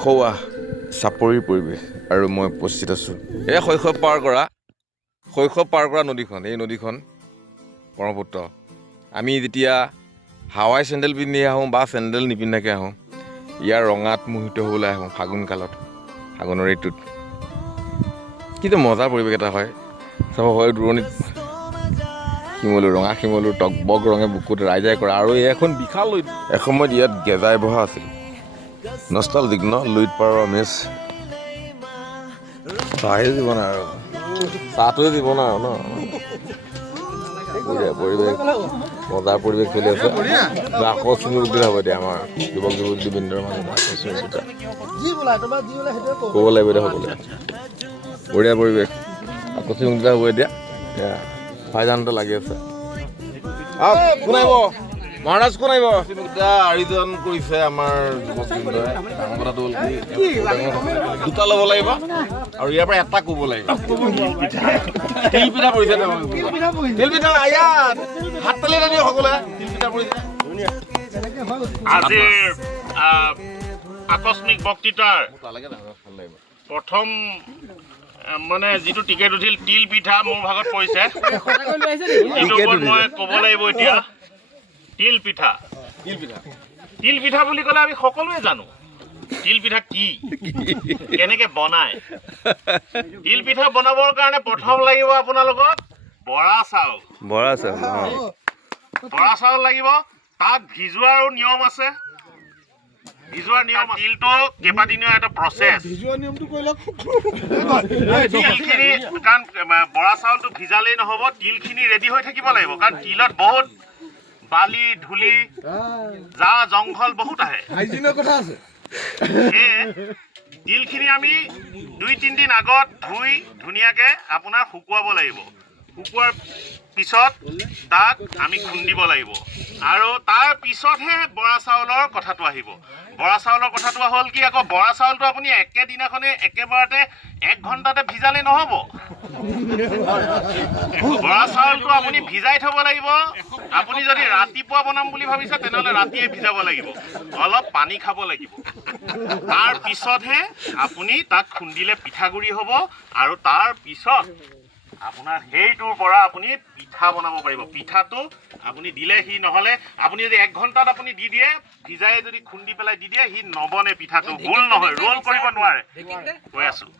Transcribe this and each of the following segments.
খোৱা চাপৰিৰ পৰিৱেশ আৰু মই উপস্থিত আছোঁ এই শৈশৱ পাৰ কৰা নদীখন। এই নদীখন ব্ৰহ্মপুত্ৰ। আমি যেতিয়া হাৱাই চেণ্ডেল পিন্ধি আহোঁ বা চেণ্ডেল নিপিন্ধাকৈ আহোঁ, ইয়াৰ ৰঙাত মোহিত হ'বলৈ আহোঁ ফাগুন কালত, ফাগুনৰ ঋতুত। কিন্তু মজাৰ পৰিৱেশ এটা হয়। চাব হয় দূৰণিত শিমলু, ৰঙা শিমলুৰ টকবক ৰঙে বুকুত ৰাইজাই কৰা আৰু এই এখন বিশাল লুইত। এসময়ত ইয়াত গেজাই বহা আছিল। নষ্টালজিক ন লুইত পাৰৰ আমেজ। চাহেই জীৱন আৰু চাহটোৱে জীৱন আৰু ন। পৰিৱেশ মজাৰ পৰিৱেশ চলি আছে। আকস্মিক উদ্যোগ হ'ব এতিয়া আমাৰ যুৱক যুৱতী বৃন্দৰ মাজত ক'ব লাগিব এতিয়া সকলোৱে। বঢ়িয়া পৰিৱেশ, আকস্মিক উদ্যোগ হ'ব এতিয়া। ভাইজানটো লাগি আছে। কোন আহিব? মহাৰাজ কোন আহিব? আয়োজন কৰিছে আমাৰ যুৱকবৃন্দই। ডাঙৰ কথাটো হ'ল কি দুটা ল'ব লাগিব আৰু ইয়াৰ পৰা এটা ক'ব লাগিব। তিল পিঠা পৰিছে, তিল পিঠা ইয়াত হাত তালি দিয়ক সকলোৱে। তিল পিঠা পৰিছে। আজিৰ আকস্মিক বক্তৃতাৰ প্ৰথম মানে যিটো টিকেট উঠিল তিল পিঠা মোৰ ভাগত পৰিছে। এইটোৰ ওপৰত মই ক'ব লাগিব এতিয়া। তিল পিঠা বুলি ক'লে আমি সকলোৱে জানো তিল পিঠা কি, কেনেকে বনায়। তিল পিঠা বনাবৰ কাৰণে প্ৰথম লাগিব আপোনালোকক বৰা চাউল লাগিব। তাত ভিজোৱাৰো নিয়ম আছে। তিলটো কেইবাদিনীয়া এটা প্ৰচেছ। তিলখিনি কাৰণ বৰা চাউলটো ভিজালেই নহ'ব, তিলখিনি ৰেডি হৈ থাকিব লাগিব। কাৰণ তিলত বহুত বালি ধূলি জা জংঘল বহুত আহে। সেয়ে তিলখিনি আমি 2-3 দিন আগত ধুই ধুনীয়াকৈ আপোনাৰ শুকুৱাব লাগিব। শুকুৱাৰ পিছত তাক আমি খুন্দিব লাগিব আৰু তাৰ পিছতহে বৰা চাউলৰ কথাটো আহিব। বৰা চাউলৰ কথাটো হ'ল কি, আকৌ বৰা চাউলটো আপুনি একেদিনাখনে একেবাৰতে 1 ঘণ্টাতে ভিজালে নহ'ব। বৰা চাউলটো আপুনি ভিজাই থ'ব লাগিব। আপুনি যদি ৰাতিপুৱা বনাম বুলি ভাবিছে তেনেহ'লে ৰাতিয়ে ভিজাব লাগিব, অলপ পানী খাব লাগিব। তাৰ পিছতহে আপুনি তাক খুন্দিলে পিঠাগুড়ি হ'ব আৰু তাৰ পিছত আপোনাৰ সেইটোৰ পৰা আপুনি পিঠা বনাব পাৰিব। পিঠাটো আপুনি দিলে সি নহ'লে আপুনি যদি 1 ঘণ্টাত আপুনি দি দিয়ে, ভিজাই যদি খুন্দি পেলাই দি দিয়ে, সি নবনে পিঠাটো, গোল নহয়, ৰোল কৰিব নোৱাৰে। কৈ আছোঁ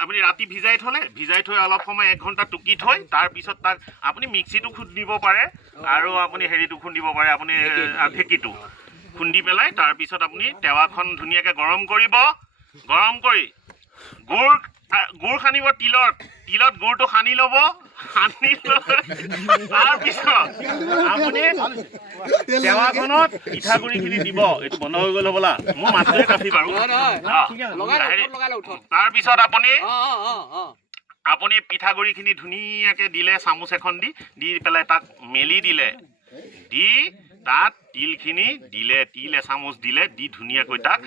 আপুনি ৰাতি ভিজাই থৈ অলপ সময় 1 ঘণ্টা টুকি থৈ তাৰপিছত তাক আপুনি মিক্সিটো খুন্দিব পাৰে আৰু আপুনি হেৰিটো খুন্দিব পাৰে, আপুনি ঢেঁকীটো খুন্দি পেলাই তাৰপিছত আপুনি টেৱাখন ধুনীয়াকৈ গৰম কৰিব। গৰম কৰি গুড় সানিব। তিলত গুড়টো সানি ল'ব। সানি লৈ তাৰপিছত আপুনি টেৱাখনত পিঠাগুড়িখিনি দিব। এইটো বন্ধ হৈ গ'ল হ'বলা, মোৰ মাছটোৱে কাটি বাৰু। তাৰপিছত আপুনি পিঠাগুড়িখিনি ধুনীয়াকৈ দিলে, চামুচ এখন দি পেলাই তাক মেলি দিলে। তাত তিলখিনি দিলে, তিল এচামুচ দিলে, দি ধুনীয়াকৈ তাক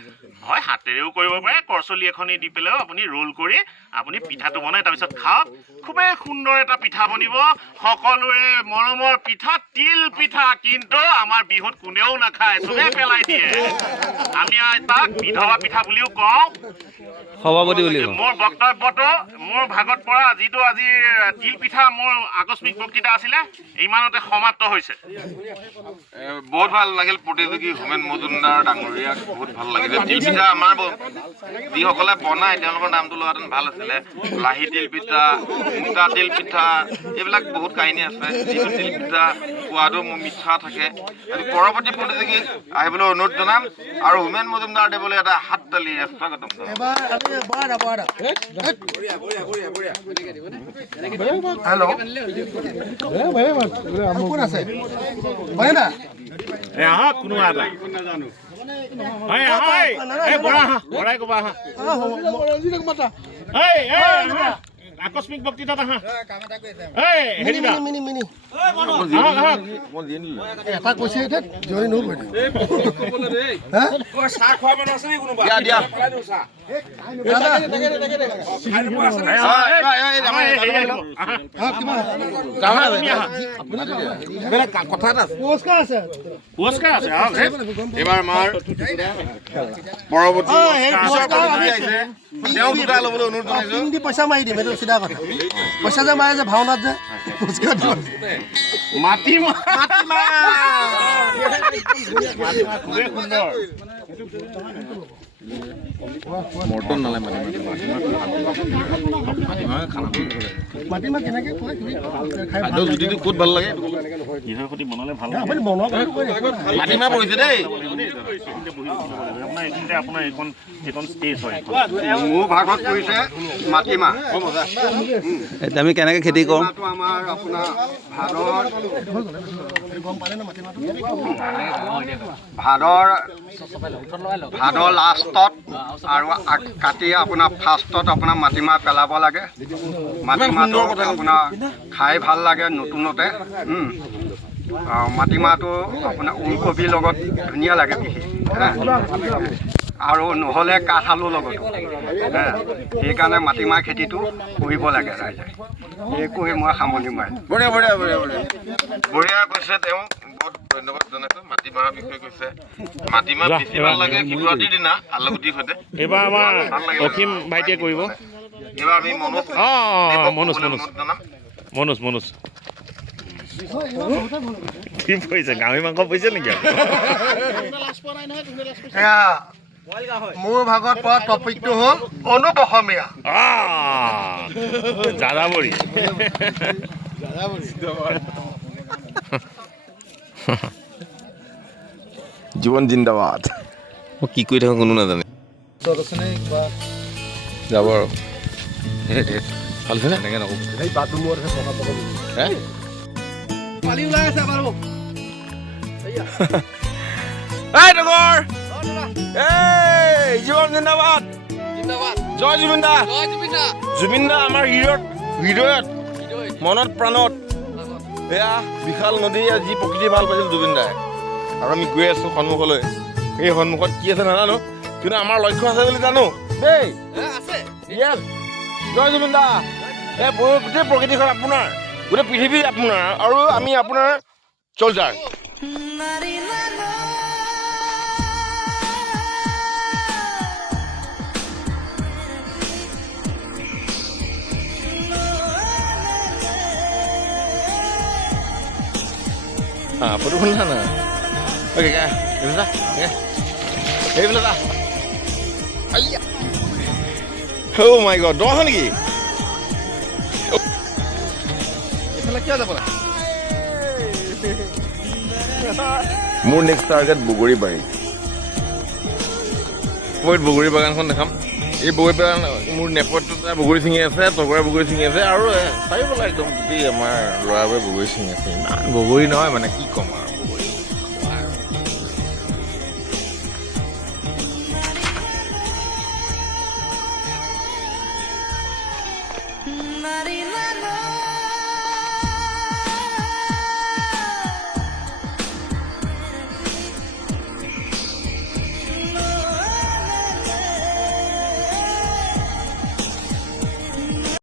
হয় হাতেৰেও কৰিব পাৰে, কৰচলি এখনি দি পেলাইও আপুনি ৰোল কৰি আপুনি পিঠাটো বনাই তাৰপিছত খাওক। খুবেই সুন্দৰ এটা পিঠা বনিব। সকলোৰে মৰমৰ পিঠা তিল পিঠা। কিন্তু আমাৰ বিহুত কোনেও নাখায়, চবেই পেলাই দিয়ে। আমি তাক বিধৱা পিঠা বুলিও কওঁ। মোৰ বক্তব্যটো মোৰ ভাগত পৰা যিটো আজিৰ তিল পিঠা মোৰ আকস্মিক বক্তৃতা আছিলে, ইমানতে সমাপ্ত হৈছে। বহুত ভাল লাগিল প্ৰতিযোগী হোমেন মজুমদাৰ ডাঙৰীয়াক, বহুত ভাল লাগিলে। তিল পিঠা আমাৰ যিসকলে বনায় তেওঁলোকৰ নামটো লোৱাহেঁতেন ভাল আছিলে। লাহি তিল পিঠা, মুগা তিল পিঠা, এইবিলাক বহুত কাহিনী আছে। যিটো তিল পিঠা সোৱাদো মিঠা থাকে। আমি পৰৱৰ্তী প্ৰতিযোগীক আহিবলৈ অনুৰোধ জনাম আৰু হোমেন মজুমদাৰ দেৱলৈ এটা হাত তালি স্বাগতম। কোন আছে? কোনো এটা বৰাই ক'বা আকস্মিক বক্তৃতাত আহা এই হেৰি দা মিনি মিনি আহা এটা কৈছে এতিয়া জইন হ'ব দিয়া কথা এটা পুৰস্কাৰ আছে পুৰস্কাৰ আছে এইবাৰ আমাৰ পৰৱৰ্তী তেওঁ দুটা ল'বলৈ অনুৰোধ জনাইছো দি পইচা মাৰি দিম এইটো চিধা কথা পইচা যে মাৰে যে ভাওনাত যে পুৰস্কাৰ দিব মাটিমাহ খুবেই সুন্দৰ মৰ্টন নালাগে মাটিমাহ কেনেকে কয় খাই খাদ্য জুতিটো ক'ত ভাল লাগে কিহৰ সৈতে বনালে ভাল আপুনি বনোৱা মাটিমাহ পৰিছে দেই আপোনাৰ এইখিনিতে আপোনাৰ এইখন ষ্টেজ হয় মোৰ ভাগত পৰিছে মাটিমাহ আমি কেনেকৈ খেতি কৰোঁ মাটিমাহটো আমাৰ আপোনাৰ ভাদৰ লাষ্টত আৰু কাটি আপোনাৰ ফাৰ্ষ্টত আপোনাৰ মাটিমাহ পেলাব লাগে মাটিমাহটো আপোনাৰ খাই ভাল লাগে নতুনতে মাটিমাহটো আপোনাৰ ওলকবিৰ লগত ধুনীয়া লাগে বিশেষ আৰু নহ'লে কাঠ আলুৰ লগত সেইকাৰণে মাটিমাহ খেতিটো কৰিব লাগে ৰাইজে এই কৈ মই সামৰণি মাৰিম বঢ়িয়া বঢ়িয়া বঢ়িয়া বঢ়িয়া বঢ়িয়া কৈছে তেওঁ বহুত ধন্যবাদ জনাইছোঁ মাটিমাহৰ বিষয়ে কৈছে মাটিমাহ বেছি ভাল লাগে শিৱৰাত্ৰিৰ দিনা আলুগুটিৰ সৈতে এইবাৰ আমাৰ অসীম ভাইটিয়ে কৰিব এইবাৰ আমি মনোজ জনাম মনোজ কি পৰিছে গাহৰি মাংস পৰিছে নেকি মোৰ ভাগত পৰা টপিকটো হ'ল অনুপ অসমীয়া যাদাবৰী জীৱন জিন্দাবাদ মই কি কৰি থাকোঁ কোনো নাজানে যাব আৰু ভাল হৈছে নে এনেকৈ নক'ব জীৱন জিন্দাবাদ জয় জুবিন দা জুবিন দা আমাৰ হৃদয়ত মনত প্ৰাণত এয়া বিশাল নদী যি প্ৰকৃতি ভাল পাইছিল জুবিন দাই আৰু আমি গৈ আছোঁ সন্মুখলৈ এই সন্মুখত কি আছে নাজানো কিন্তু আমাৰ লক্ষ্য আছে বুলি জানো দেই জয় জুবিন দা এই গোটেই প্ৰকৃতিখন আপোনাৰ গোটেই পৃথিৱী আপোনাৰ আৰু আমি আপোনাৰ চলজাৰ ফটোখন না না অ'কে এইফালে এইফালে যা অ' মাই গড দ আছে নেকি মোৰ নেক্সট টাৰ্গেট বগৰীবাৰী মই বগৰী বাগানখন দেখাম এই বগৰী বাগান মোৰ নেপথ্যত বগৰী ছিঙি আছে তগৰা বগৰী ছিঙি আছে আৰু চাৰিওফালে একদম গোটেই আমাৰ ল'ৰাবোৰে বগৰী ছিঙি আছে ইমান বগৰী নহয় মানে কি ক'ম আৰু